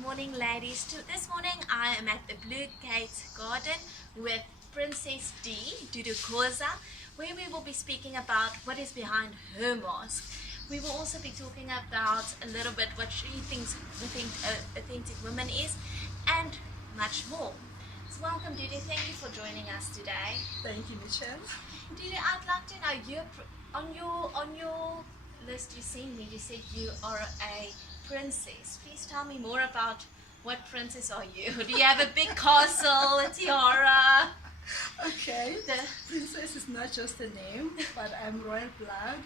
morning, ladies. This morning I am at the Blue Gate Garden with Princess D, Dudu Khoza, where we will be speaking about what is behind her mask. We will also be talking about a little bit what she thinks authentic woman is, and much more. So welcome, Dudu. Thank you for joining us today. Thank you, Michelle. Dudu, I'd like to know on your list you sent me. You said you are a princess. Please tell me more about what princess are you? Do you have a big castle, a tiara? Okay, the princess is not just a name, but I'm royal blood.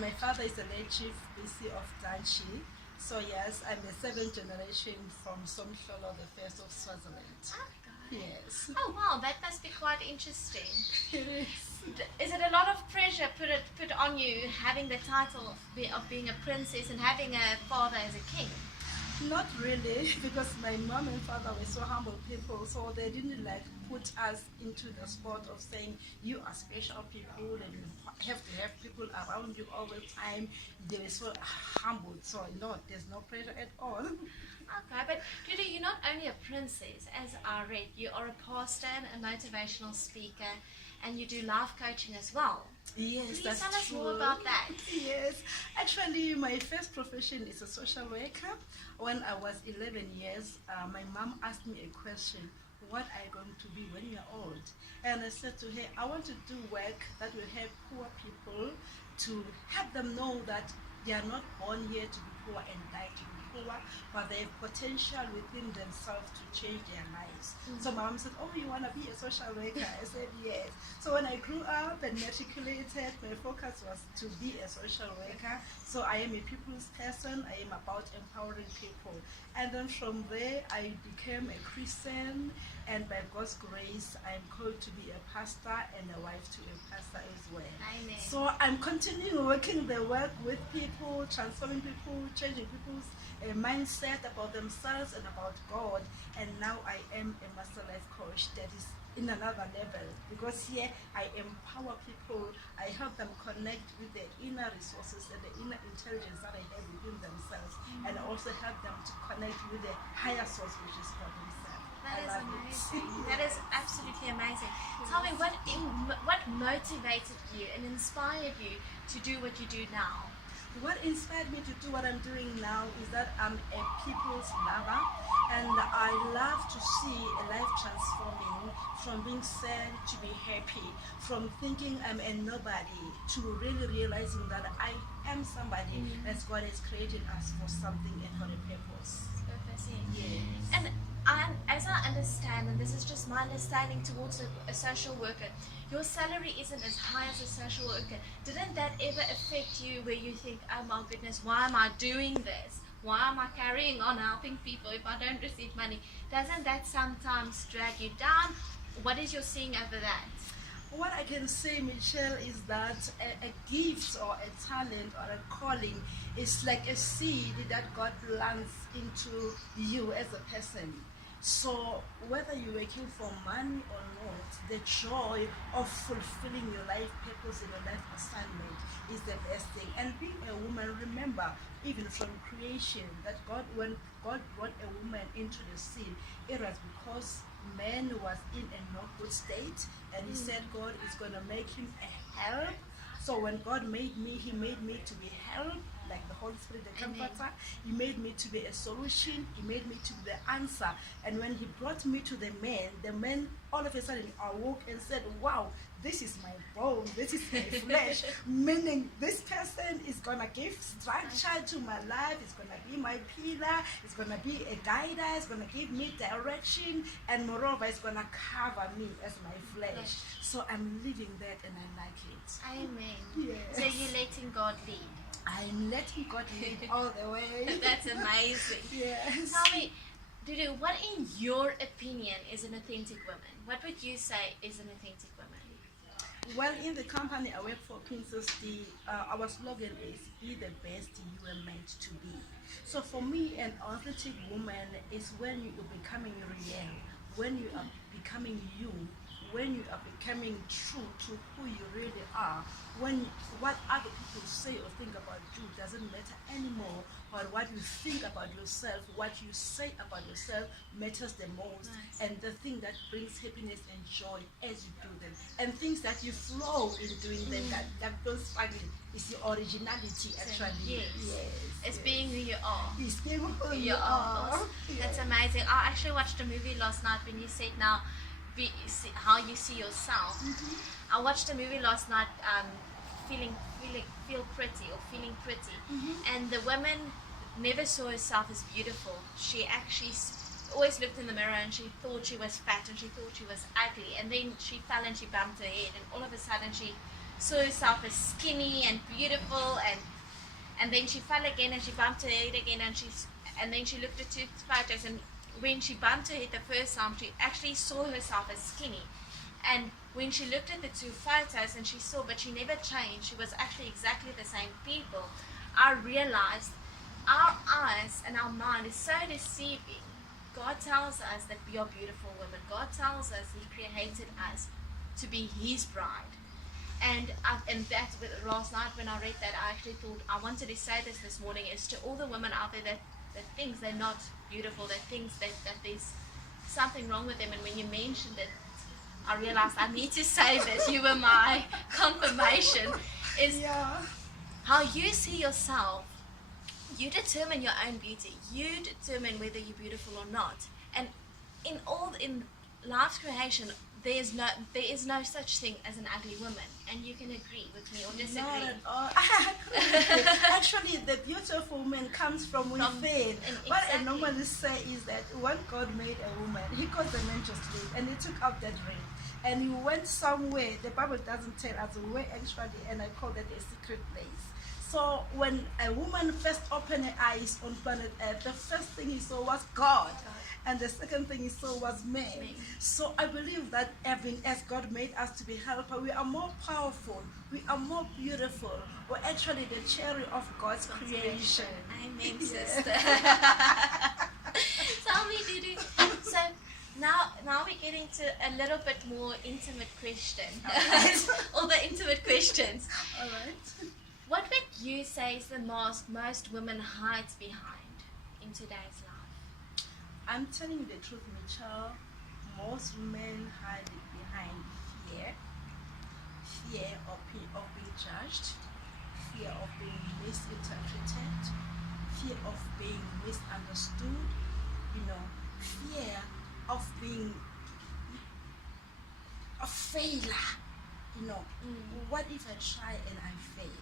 My father is the late chief BC of Danchi. So yes, I'm the seventh generation from Somsholo, the first of Swaziland. Okay. Yes. Oh wow, that must be quite interesting. It is. Is it a lot of pressure put on you having the title of being a princess and having a father as a king? Not really, because my mom and father were so humble people, so they didn't put us into the spot of saying you are special people and you have to have people around you all the time. They were so humble, so no, there's no pressure at all. Okay, but Dudu, you're not only a princess, as I read, you are a pastor and a motivational speaker, and you do life coaching as well. Yes, Please that's tell us true. more about that. Yes, actually, my first profession is a social worker. When I was 11 years, my mom asked me a question: what are you going to be when you're old? And I said to her, I want to do work that will help poor people, to help them know that they are not born here to be poor and die to be poor, but they have potential within themselves to change their lives. So my mom said, oh, you want to be a social worker? I said, yes. So when I grew up and matriculated, my focus was to be a social worker. So I am a people's person. I am about empowering people. And then from there, I became a Christian, and by God's grace, I'm called to be a pastor and a wife to a pastor as well. Amen. So I'm continuing working the work with people, transforming people, changing people's mindset about themselves and about God. And now I am a master life coach that is in another level, because here I empower people. I help them connect with their inner resources and the inner intelligence that they have within themselves, and also help them to connect with the higher source, which is God Himself. That is amazing. It. That is absolutely amazing. Tell me, what motivated you and inspired you to do what you do now? What inspired me to do what I'm doing now is that I'm a people's lover, and I love to see a life transforming from being sad to be happy, from thinking I'm a nobody to really realizing that I am somebody as God has created us for something and for a purpose. Yes. And as I understand, and this is just my understanding towards a social worker, your salary isn't as high as a social worker. Didn't that ever affect you where you think, oh my goodness, why am I doing this? Why am I carrying on helping people if I don't receive money? Doesn't that sometimes drag you down? What is your seeing over that? What I can say, Michelle, is that a gift or a talent or a calling is like a seed that God plants into you as a person. So whether you're working for money or not, the joy of fulfilling your life purpose and your life assignment is the best thing. And being a woman, remember, even from creation, that when God brought a woman into the scene, it was because man was in a not good state, and He said God is going to make him a help. So when God made me, He made me to be help, like the Holy Spirit, the Comforter. He made me to be a solution. He made me to be the answer. And when He brought me to the man all of a sudden awoke and said, wow, this is my bone, this is my flesh. Meaning this person is going to give structure to my life. It's going to be my pillar. It's going to be a guide. It's going to give me direction. And moreover, it's going to cover me as my flesh. So I'm living that and I like it. Amen. Yes. So you're letting God lead. I'm letting God lead all the way. That's amazing. Yes. Tell me, Dudu, what in your opinion is an authentic woman? What would you say is an authentic woman? Well, in the company I work for, Princess D, our slogan is be the best you were meant to be. So for me, an authentic woman is when you are becoming real, when you are becoming you, when you are becoming true to who you really are, when what other people say or think about you doesn't matter anymore, or what you think about yourself, what you say about yourself matters the most, Nice. and the thing that brings happiness and joy as you do them, and things that you flow in doing them, that don't struggle, is your originality actually. Yes. Yes. It's yes. being who you are. It's being who You you are. are. That's Yeah. amazing. I actually watched a movie last night when you said now how you see yourself. I watched a movie last night, feel pretty or feeling pretty, and the woman never saw herself as beautiful. She actually always looked in the mirror and she thought she was fat and she thought she was ugly, and then she fell and she bumped her head, and all of a sudden she saw herself as skinny and beautiful, and then she fell again and she bumped her head again, and then she looked at two photos, and when she bumped her head the first time she actually saw herself as skinny, and when she looked at the two photos and she saw, but she never changed, she was actually exactly the same people. I realized our eyes and our mind is so deceiving. God tells us that we are beautiful women. God tells us He created us to be His bride. And that's last night when I read that, I actually thought I wanted to say this morning is to all the women out there that thinks they're not beautiful, that thinks that there's something wrong with them. And when you mentioned it, I realized I need to say this. You were my confirmation. Is Yeah. how you see yourself. You determine your own beauty. You determine whether you're beautiful or not. And in life's creation, there is no such thing as an ugly woman. And you can agree with me or disagree. Not at all. Actually, the beautiful woman comes from within. What I exactly. normally say is that when God made a woman, He caused the man to sleep, and He took out that ring, and He went somewhere. The Bible doesn't tell us where actually, and I call that a secret place. So when a woman first opened her eyes on planet Earth, the first thing He saw was God. And the second thing He saw was man. So I believe that even as God made us to be helper, we are more powerful, we are more beautiful. We're actually the cherry of God's creation. Amen, Yeah. sister. Tell me, Dudu. So now we're getting to a little bit more intimate question. Alright. All the intimate questions. All right. What would you say is the mask most women hide behind in today's life? I'm telling you the truth, Michelle. Most men hide it behind fear of being judged, fear of being misinterpreted, fear of being misunderstood, fear of being a failure. What if I try and I fail?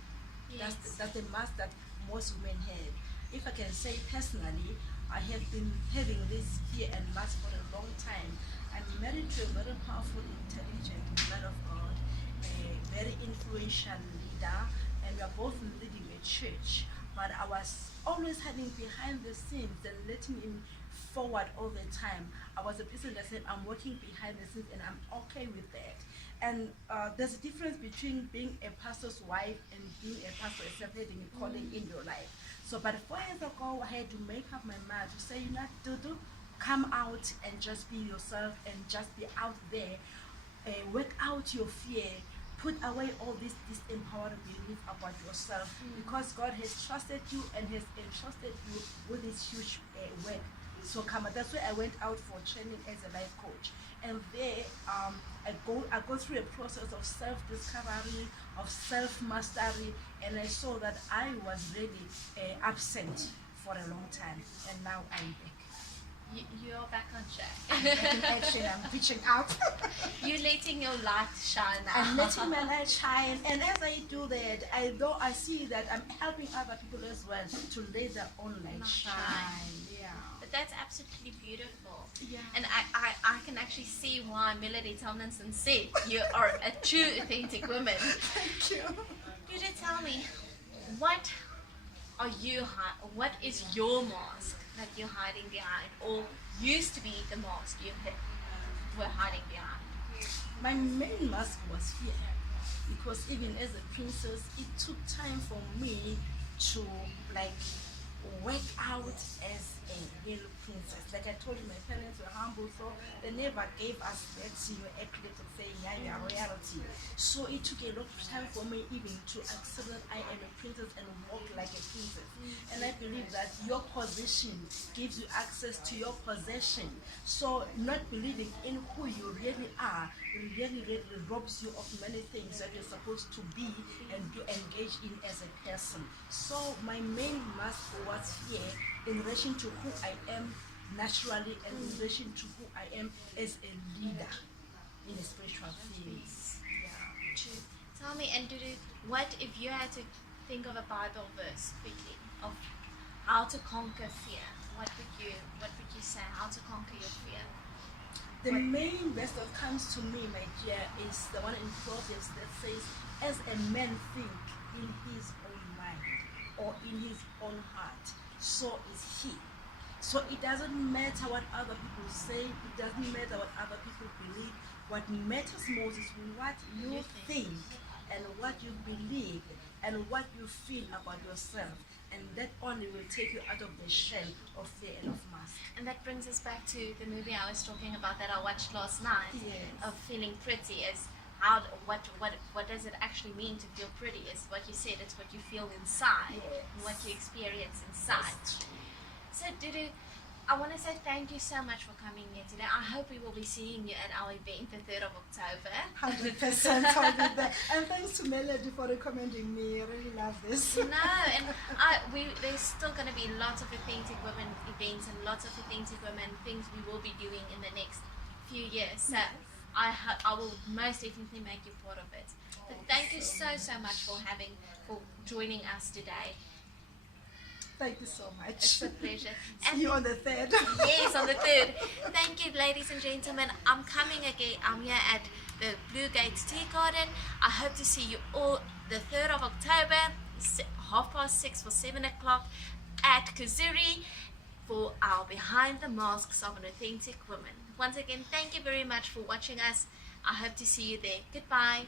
Yes. That's the mask that most women have. If I can say personally, I have been having this fear and mask for a long time. I'm married to a very powerful, intelligent man of God, a very influential leader, and we are both leading a church. But I was always hiding behind the scenes and letting him forward all the time. I was a person that said, I'm working behind the scenes and I'm okay with that. And there's a difference between being a pastor's wife and being a pastor itself, having a calling in your life. So, but 4 years ago, I had to make up my mind to say, Dudu, come out and just be yourself and just be out there. Work out your fear. Put away all this disempowered belief about yourself, because God has trusted you and has entrusted you with this huge work. So that's why I went out for training as a life coach. And there, I go through a process of self-discovery, of self-mastery, and I saw that I was really absent for a long time, and now I'm back. You're back on track. I'm back in action. I'm reaching out. You're letting your light shine now. I'm letting my light shine, and as I do that, I see that I'm helping other people as well to let their own light shine. Yeah. But that's absolutely beautiful. Yeah. And I can actually see why Melody Tomlinson said you are a true, authentic woman. Thank you. You did tell me, what is your mask that you're hiding behind, or used to be the mask you were hiding behind? My main mask was fear, because even as a princess, it took time for me to work out as a real princess. Like I told you, my parents were humble, so they never gave us that, accurate of saying, yeah, you are royalty. So it took a lot of time for me even to accept that I am a princess and walk like a princess. And I believe that your position gives you access to your possession. So not believing in who you really are really robs you of many things that you're supposed to be and to engage in as a person. So my main mask was here in relation to who I am naturally and in relation to who I am as a leader in a spiritual field. Yeah. True. Tell me, and Dudu, what if you had to think of a Bible verse quickly of how to conquer fear? What would you say? How to conquer your fear? The main verse that comes to me, my dear, is the one in Proverbs that says, as a man think in his own mind or in his own heart, so is he. So it doesn't matter what other people say, it doesn't matter what other people believe. What matters most is what you think and what you believe and what you feel about yourself. And that only will take you out of the shell of fear and of mask. And that brings us back to the movie I was talking about that I watched last night. Yes. Of feeling pretty is what does it actually mean to feel pretty? Is what you said. It's what you feel inside, Yes. what you experience inside. That's true. So Dudu, I want to say thank you so much for coming here today. I hope we will be seeing you at our event the 3rd of October. 100% I'll be there. And thanks to Melody for recommending me. I really love this. No, and there's still going to be lots of authentic women events and lots of authentic women things we will be doing in the next few years. So I will most definitely make you part of it. But thank you so much for joining us today. Thank you so much. It's a pleasure. See you on the 3rd. Yes, on the 3rd. Thank you, ladies and gentlemen. I'm coming again. I'm here at the Blue Gate Tea Garden. I hope to see you all the 3rd of October, 6:30 for 7 o'clock at Kazuri for our Behind the Masks of an Authentic Woman. Once again, thank you very much for watching us. I hope to see you there. Goodbye.